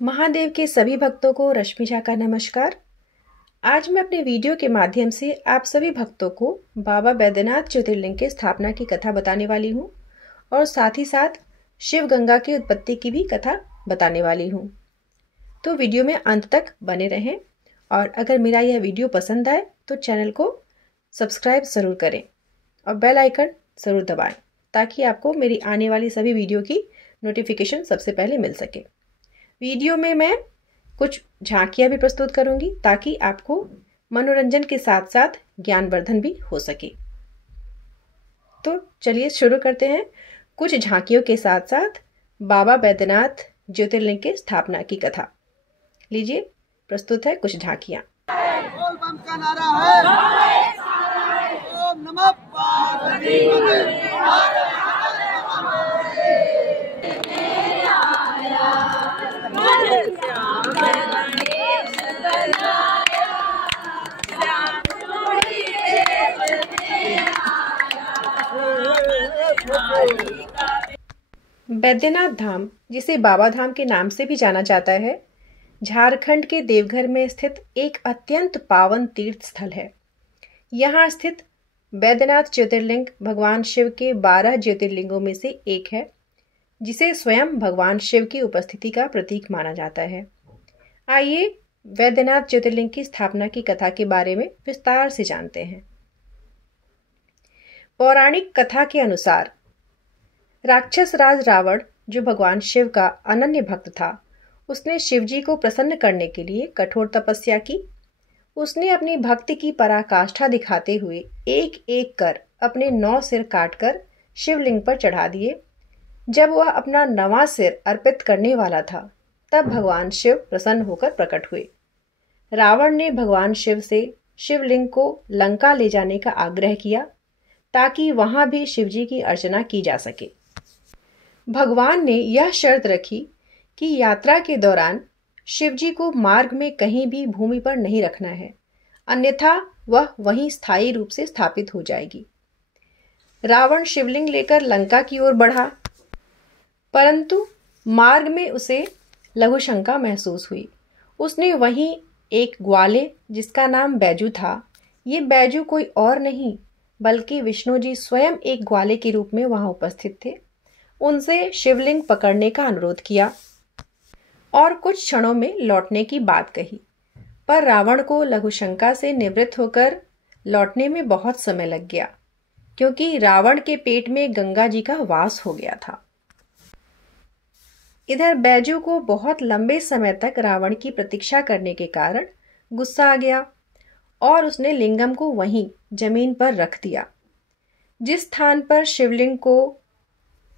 महादेव के सभी भक्तों को रश्मि झा का नमस्कार। आज मैं अपने वीडियो के माध्यम से आप सभी भक्तों को बाबा बैद्यनाथ ज्योतिर्लिंग के स्थापना की कथा बताने वाली हूँ और साथ ही साथ शिव गंगा की उत्पत्ति की भी कथा बताने वाली हूँ। तो वीडियो में अंत तक बने रहें और अगर मेरा यह वीडियो पसंद आए तो चैनल को सब्सक्राइब ज़रूर करें और बेल आइकन ज़रूर दबाएं ताकि आपको मेरी आने वाली सभी वीडियो की नोटिफिकेशन सबसे पहले मिल सके। वीडियो में मैं कुछ झांकियाँ भी प्रस्तुत करूंगी ताकि आपको मनोरंजन के साथ साथ ज्ञानवर्धन भी हो सके। तो चलिए शुरू करते हैं कुछ झांकियों के साथ साथ बाबा बैद्यनाथ ज्योतिर्लिंग के स्थापना की कथा। लीजिए प्रस्तुत है कुछ झांकियाँ। बोल बम का नारा है ओम नमः पार्वती बैद्यनाथ धाम, जिसे बाबा धाम के नाम से भी जाना जाता है, झारखंड के देवघर में स्थित एक अत्यंत पावन तीर्थ स्थल है। यहाँ स्थित बैद्यनाथ ज्योतिर्लिंग भगवान शिव के 12 ज्योतिर्लिंगों में से एक है, जिसे स्वयं भगवान शिव की उपस्थिति का प्रतीक माना जाता है। आइए बैद्यनाथ ज्योतिर्लिंग की स्थापना की कथा के बारे में विस्तार से जानते हैं। पौराणिक कथा के अनुसार राक्षस राज रावण, जो भगवान शिव का अनन्य भक्त था, उसने शिव जी को प्रसन्न करने के लिए कठोर तपस्या की। उसने अपनी भक्ति की पराकाष्ठा दिखाते हुए एक एक कर अपने 9 सिर काटकर शिवलिंग पर चढ़ा दिए। जब वह अपना 9वां सिर अर्पित करने वाला था, तब भगवान शिव प्रसन्न होकर प्रकट हुए। रावण ने भगवान शिव से शिवलिंग को लंका ले जाने का आग्रह किया ताकि वहां भी शिवजी की अर्चना की जा सके। भगवान ने यह शर्त रखी कि यात्रा के दौरान शिवजी को मार्ग में कहीं भी भूमि पर नहीं रखना है, अन्यथा वह वहीं स्थायी रूप से स्थापित हो जाएगी। रावण शिवलिंग लेकर लंका की ओर बढ़ा, परंतु मार्ग में उसे लघु शंका महसूस हुई। उसने वहीं एक ग्वाले, जिसका नाम बैजू था, ये बैजू कोई और नहीं बल्कि विष्णु जी स्वयं एक ग्वाले के रूप में वहां उपस्थित थे, उनसे शिवलिंग पकड़ने का अनुरोध किया और कुछ क्षणों में लौटने की बात कही। पर रावण को लघु शंका से निवृत्त होकर लौटने में बहुत समय लग गया, क्योंकि रावण के पेट में गंगा जी का वास हो गया था। इधर बैजू को बहुत लंबे समय तक रावण की प्रतीक्षा करने के कारण गुस्सा आ गया और उसने लिंगम को वहीं जमीन पर रख दिया। जिस स्थान पर शिवलिंग को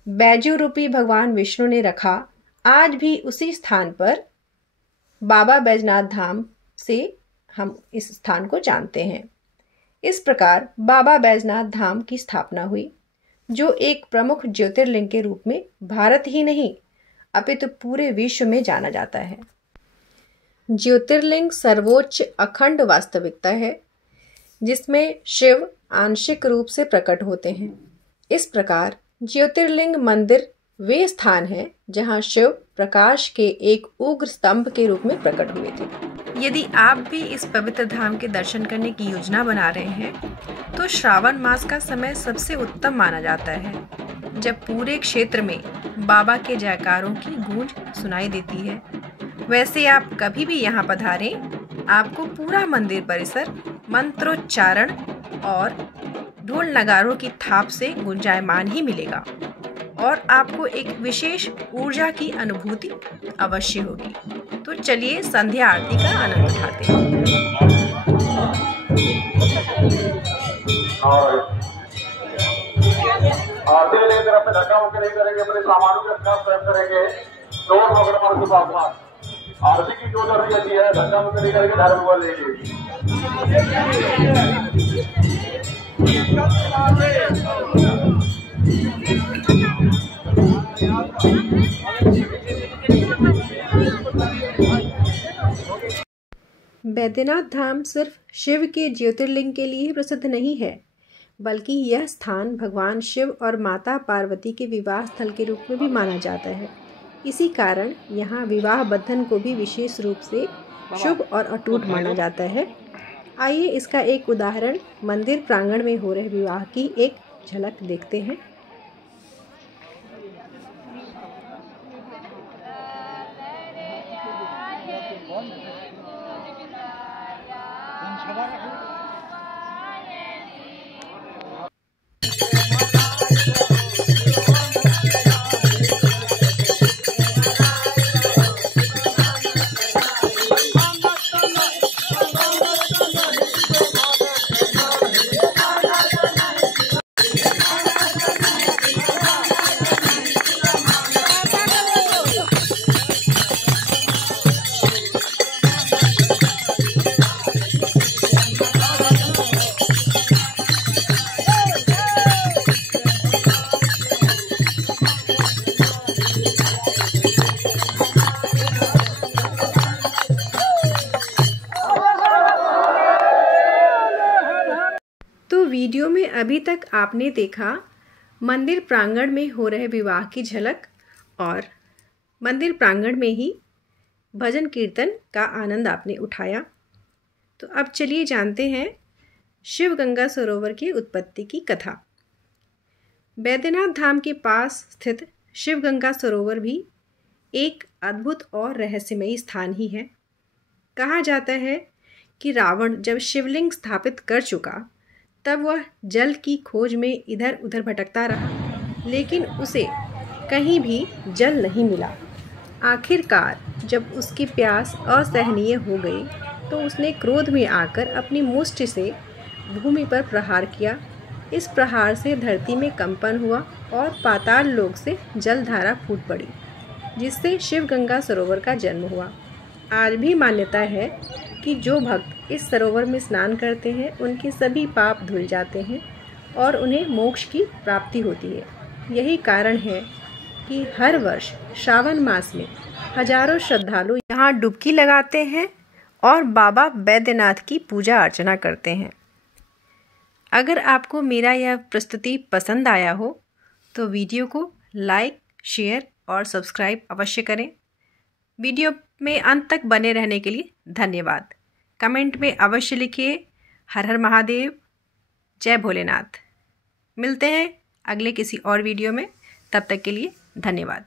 बैजू रूपी भगवान विष्णु ने रखा, आज भी उसी स्थान पर बाबा बैजनाथ धाम से हम इस स्थान को जानते हैं। इस प्रकार बाबा बैजनाथ धाम की स्थापना हुई, जो एक प्रमुख ज्योतिर्लिंग के रूप में भारत ही नहीं अपितु पूरे विश्व में जाना जाता है। ज्योतिर्लिंग सर्वोच्च अखंड वास्तविकता है, जिसमें शिव आंशिक रूप से प्रकट होते हैं। इस प्रकार ज्योतिर्लिंग मंदिर वे स्थान हैं जहां शिव प्रकाश के एक उग्र स्तंभ के रूप में प्रकट हुए थे। यदि आप भी इस पवित्र धाम के दर्शन करने की योजना बना रहे हैं, तो श्रावण मास का समय सबसे उत्तम माना जाता है, जब पूरे क्षेत्र में बाबा के जयकारों की गूंज सुनाई देती है। वैसे आप कभी भी यहाँ पधारें, आपको पूरा मंदिर परिसर मंत्रोच्चारण और ढोल नगारों की थाप से गुंजायमान ही मिलेगा और आपको एक विशेष ऊर्जा की अनुभूति अवश्य होगी। तो चलिए संध्या आरती का आनंद उठाते हैं। आरती लेकर अपने धक्का मुक्की नहीं करेंगे, अपने सामानों के साथ स्वयं करेंगे। शोर मगर शुभ आत्मा आरती की जो जरूरी होती है, धक्का मुक्की नहीं करेंगे, धर्म बोल लेंगे। बैद्यनाथ धाम सिर्फ शिव के ज्योतिर्लिंग के लिए प्रसिद्ध नहीं है, बल्कि यह स्थान भगवान शिव और माता पार्वती के विवाह स्थल के रूप में भी माना जाता है। इसी कारण यहाँ विवाह बंधन को भी विशेष रूप से शुभ और अटूट माना जाता है। आइए इसका एक उदाहरण मंदिर प्रांगण में हो रहे विवाह की एक झलक देखते हैं। तो वीडियो में अभी तक आपने देखा मंदिर प्रांगण में हो रहे विवाह की झलक और मंदिर प्रांगण में ही भजन कीर्तन का आनंद आपने उठाया। तो अब चलिए जानते हैं शिव गंगा सरोवर की उत्पत्ति की कथा। बैद्यनाथ धाम के पास स्थित शिव गंगा सरोवर भी एक अद्भुत और रहस्यमयी स्थान ही है। कहा जाता है कि रावण जब शिवलिंग स्थापित कर चुका तब वह जल की खोज में इधर उधर भटकता रहा, लेकिन उसे कहीं भी जल नहीं मिला। आखिरकार जब उसकी प्यास असहनीय हो गई तो उसने क्रोध में आकर अपनी मुष्टि से भूमि पर प्रहार किया। इस प्रहार से धरती में कंपन हुआ और पाताल लोक से जलधारा फूट पड़ी, जिससे शिव गंगा सरोवर का जन्म हुआ। आज भी मान्यता है कि जो भक्त इस सरोवर में स्नान करते हैं उनके सभी पाप धुल जाते हैं और उन्हें मोक्ष की प्राप्ति होती है। यही कारण है कि हर वर्ष श्रावण मास में हजारों श्रद्धालु यहाँ डुबकी लगाते हैं और बाबा बैद्यनाथ की पूजा अर्चना करते हैं। अगर आपको मेरा यह प्रस्तुति पसंद आया हो तो वीडियो को लाइक, शेयर और सब्सक्राइब अवश्य करें। वीडियो में अंत तक बने रहने के लिए धन्यवाद। कमेंट में अवश्य लिखिए हर हर महादेव, जय भोलेनाथ। मिलते हैं अगले किसी और वीडियो में, तब तक के लिए धन्यवाद।